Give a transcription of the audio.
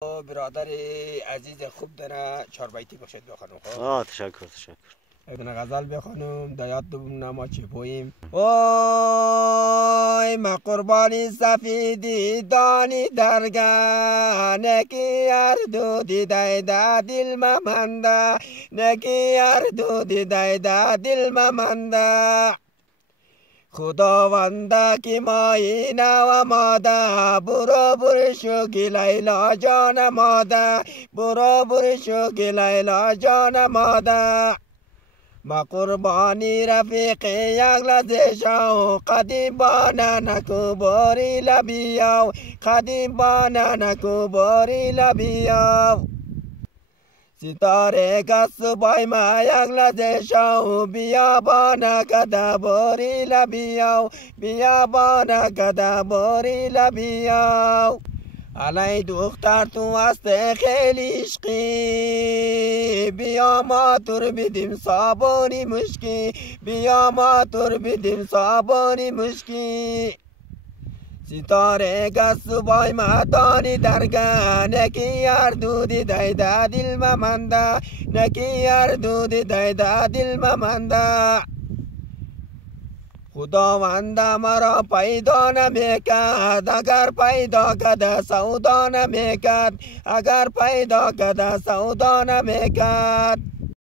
برادر عزیز خوب داره چهار بیتی باشد بخونم. خب تشکر. ابن غزل بخونم دایات دوم نما چی پویم. وای ما قربانی سفیدی دانی درگاه نکی اردو دیدای دا دل ممنده نکی اردو دیدای دا دل ممنده خداونده که مایینه و ماده برو برشو که لیلا جان ماده برو برشو که لیلا جان ماده ما قربانی رفیق یک لزشاو قدیم بانه نکو باری لبیاو قدیم بانه نکو باری لبیاو ستاره کس بای ما یک لزشاو بیا بانه کده باری لبیاو بیا بانه کده باری لبیاو علی دختر تو است خیلی عشقی بیا ما تر بدیم صابونی مشکی بیا ما تر بدیم صابونی مشکی ستاره کس بای ما دانی درگاه نکی اردودی دایده دل ممنده نکی اردودی دایده دل ممنده خداوند مرا پیدا نمیکرد اگر پیدا کده سودا نمیکرد اگر پیدا کده سودا نمیکرد